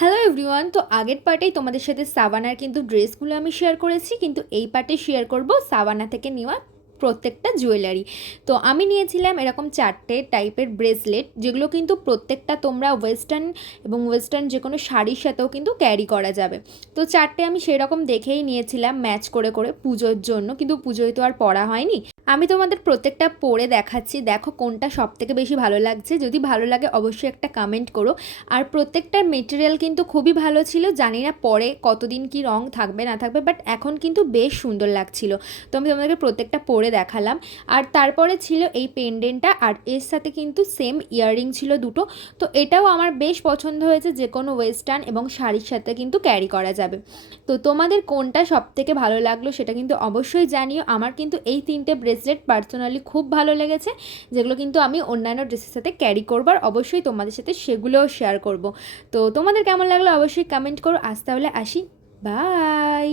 Hello everyone. তো আগের পার্টেই তোমাদের সাথে সাভানার কিন্তু ড্রেসগুলো আমি শেয়ার করেছি, কিন্তু এই পার্টে শেয়ার করব সাভানা থেকে নেওয়া প্রত্যেকটা জুয়েলারি। তো আমি নিয়েছিলাম এরকম 4টে টাইপের ব্রেসলেট, যেগুলো কিন্তু প্রত্যেকটা তোমরা ওয়েস্টার্ন যে কোনো শাড়ির সাথেও কিন্তু ক্যারি করা যাবে। তো 4টে আমি সেরকম দেখেই নিয়েছিলাম ম্যাচ করে করে পুজোর জন্য, কিন্তু পুজোয় তো আর পরা হয়নি। আমি তোমাদের প্রত্যেকটা পরে দেখাচ্ছি, দেখো কোনটা সব থেকে বেশি ভালো লাগছে। যদি ভালো লাগে অবশ্যই একটা কমেন্ট করো। আর প্রত্যেকটার মেটেরিয়াল কিন্তু খুবই ভালো ছিল। জানি না পরে কতদিন কি রং থাকবে না থাকবে, বাট এখন কিন্তু বেশ সুন্দর লাগছিল। তো আমি তোমাদেরকে প্রত্যেকটা পরে দেখালাম। আর তারপরে ছিল এই পেন্ডেন্টটা, আর এর সাথে কিন্তু সেম ইয়াররিং ছিল দুটো। তো এটাও আমার বেশ পছন্দ হয়েছে, যে কোনো ওয়েস্টার্ন এবং শাড়ির সাথে কিন্তু ক্যারি করা যাবে। তো তোমাদের কোনটা সব থেকে ভালো লাগলো সেটা কিন্তু অবশ্যই জানিও। আমার কিন্তু এই 3টে ব্রেসলেট পার্সোনালি খুব ভালো লেগেছে, যেগুলো কিন্তু আমি অন্যান্য ড্রেসের সাথে ক্যারি করবো, আর অবশ্যই তোমাদের সাথে সেগুলোও শেয়ার করব। তো তোমাদের কেমন লাগলো অবশ্যই কমেন্ট করো। আজ তাহলে আসি, বাই।